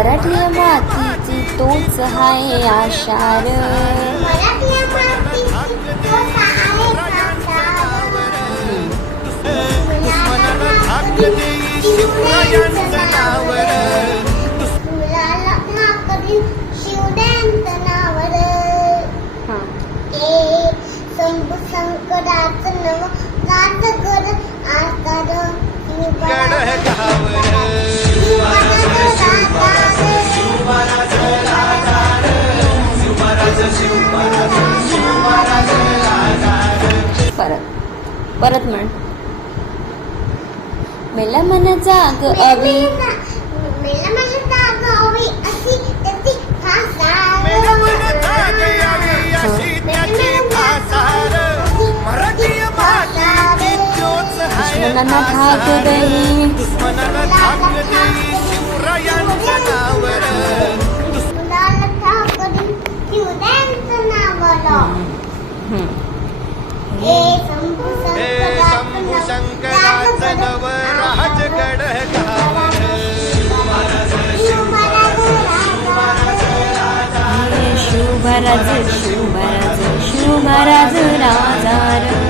मराठी मातीची तोच हाय आशार. परत म्हण. मेला मन जाग अवी दुश्मनांना धाक देई शंकराचं नव राजगड शुभराज शुभराज शुभराज राजार.